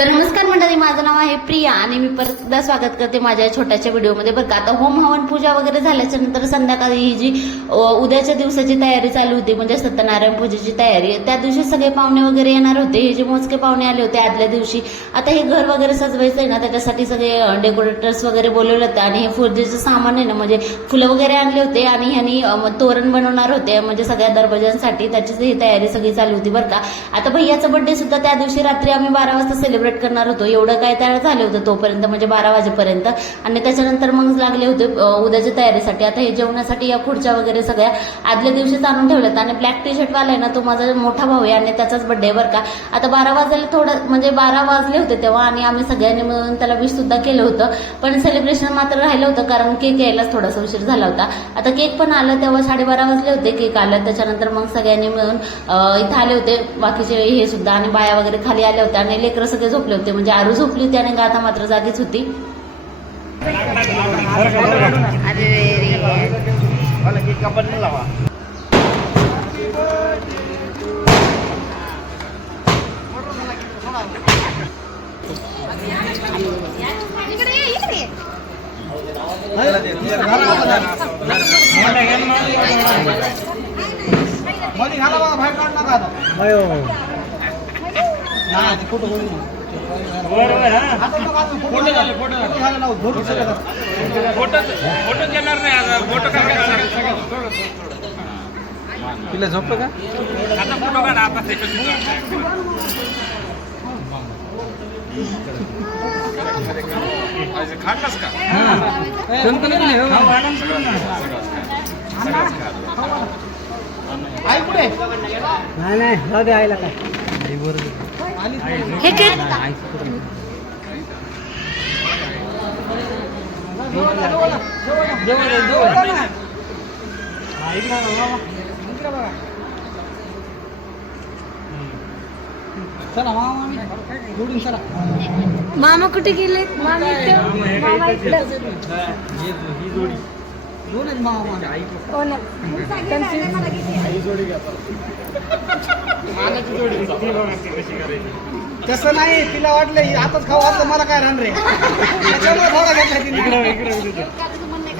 तर नमस्कार मंडळी, माझं नाव आहे प्रिया आणि मी परत एकदा स्वागत करते माझ्या छोट्याशा व्हिडिओमध्ये. बरं का, आता होम हवन पूजा वगैरे झाल्याच्या नंतर संध्याकाळी ही जी उद्याच्या दिवसाची तयारी चालू होती, म्हणजे सत्यनारायण पूजेची तयारी. त्या दिवशी सगळे पाहुणे वगैरे येणार होते. हे जे मोजके पाहुणे आले होते आदल्या दिवशी. आता हे घर वगैरे सजवायचं आहे ना, त्याच्यासाठी सगळे डेकोरेटर्स वगैरे बोलवले होते आणि हे पूजेचं सामान आहे ना, म्हणजे फुलं वगैरे आणले होते आणि ह्यांनी तोरण बनवणार होते, म्हणजे सगळ्या दरवाजांसाठी. त्याचीच ही तयारी सगळी चालू होती. बरं का, आता भैयाचा बर्थडे सुद्धा त्या दिवशी रात्री आम्ही 12 वाजता सेलिब्रेट करणार होतो. एवढं काय तयार झालं होतं तोपर्यंत, म्हणजे 12 वाजेपर्यंत. आणि त्याच्यानंतर मग लागले होते उद्याच्या तयारीसाठी. आता हे जेवणासाठी या खुर्च्या वगैरे सगळ्या आदल्या दिवशीच आणून ठेवल्यात. आणि ब्लॅक टी शर्ट वाला आहे ना, तो माझा मोठा भाऊ आहे आणि त्याचाच बर्थडे. बरं का, आता 12 वाजायला थोडं म्हणजे 12 वाजले होते तेव्हा, आणि आम्ही सगळ्यांनी मिळून त्याला विश सुद्धा केलं होतं. पण सेलिब्रेशन मात्र राहिलं होतं कारण केक यायलाच थोडासा उशीर झाला होता. आता केक पण आलं तेव्हा 12:30 वाजले होते केक आलं. त्याच्यानंतर मग सगळ्यांनी मिळून इथं आले होते बाकीचे हे सुद्धा, आणि बाया वगैरे खाली आल्या होत्या आणि लेकरं सगळे झोपले होते. म्हणजे आरू झोपली होती आणि गाथा मात्र जागीच होती. तिला झोपलं का आता फोटो काढा आता खाल्लास का आई कुठे नाही जाऊ दे आईला काय हे केक चला मामा जोडून चला. मामा कुठे गेले? मामा दोन आहेत मामा. तसं नाही, तिला वाटलं आताच खाऊ आता मला काय राहणार रे, त्याच्यामुळे थोडा घेतला तिने.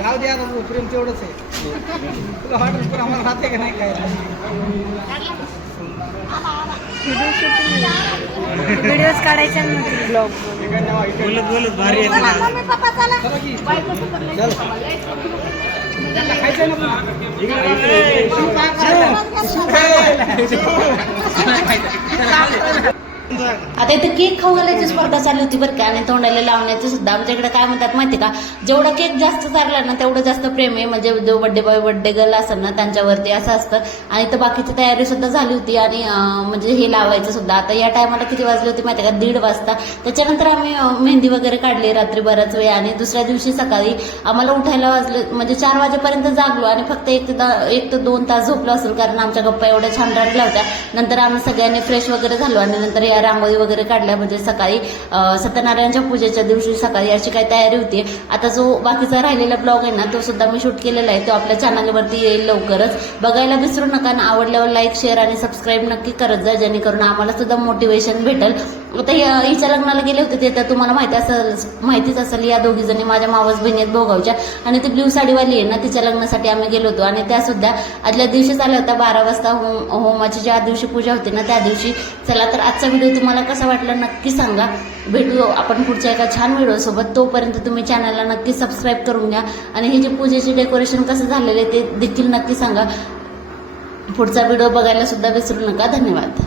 गाव द्या प्रेम तेवढंच आहे. तुला वाटलं पण आम्हाला राहते का नाही काय. व्हिडिओज काढायचे ब्लॉग बोलत बोलत भारी आता इथे केक खाऊ घालायची स्पर्धा चालू होती बरं का, आणि तोंडाला लावण्याची सुद्धा. आमच्याकडे काय म्हणतात माहिती का, जेवढा केक जास्त चालला ना तेवढं जास्त प्रेम आहे. म्हणजे जो बर्थडे बॉय बर्थडे गर्ल असेल ना त्यांच्यावरती असं असतं. आणि तर बाकीची तयारी सुद्धा झाली होती आणि म्हणजे हे लावायचं सुद्धा. आता या टायमाला किती वाजले होते माहिती का, 1:30 वाजता. त्याच्यानंतर आम्ही मेहंदी वगैरे काढली रात्री बराच वेळ. आणि दुसऱ्या दिवशी सकाळी आम्हाला उठायला वाजले म्हणजे 4 वाजेपर्यंत जागलो आणि फक्त 1 ते 2 तास झोपलो असेल, कारण आमच्या गप्पा एवढ्या छान रंगल्या होत्या. नंतर आम्ही सगळ्यांनी फ्रेश वगैरे झालो आणि नंतर या रांगोळी वगैरे काढल्या. म्हणजे सकाळी सत्यनारायणच्या पूजेच्या दिवशी सकाळी अशी काही तयारी होती. आता जो बाकीचा राहिलेला ब्लॉग आहे ना, तो सुद्धा मी शूट केलेला आहे. तो आपल्या चॅनलवरती येईल लवकरच. बघायला विसरू नका. आवडल्यावर लाईक शेअर आणि सबस्क्राईब नक्की करत जा, जेणेकरून आम्हाला सुद्धा मोटिवेशन भेटेल. आता हिच्या लग्नाला गेले होते ते तर तुम्हाला माहितीच असेल. या दोघी जणी माझ्या मावस बहिणी आहेत भोगावच्या, आणि ती ब्ल्यू साडीवाली आहे ना, तिच्या लग्नासाठी आम्ही गेलो होतो. आणि त्या सुद्धा आदल्या दिवशीच आल्या होत्या 12 वाजता. होमाची ज्या दिवशी पूजा होती ना त्या दिवशी. चला तर आजचा व्हिडिओ तुम्हाला कसा वाटला नक्की सांगा. भेटू आपण पुढच्या एका छान व्हिडिओ सोबत. तोपर्यंत तुम्ही चॅनलला नक्की सबस्क्राईब करून घ्या आणि हे जे पूजेचे डेकोरेशन कसं झालेले ते देखील नक्की सांगा. पुढचा व्हिडिओ बघायला सुद्धा विसरू नका. धन्यवाद.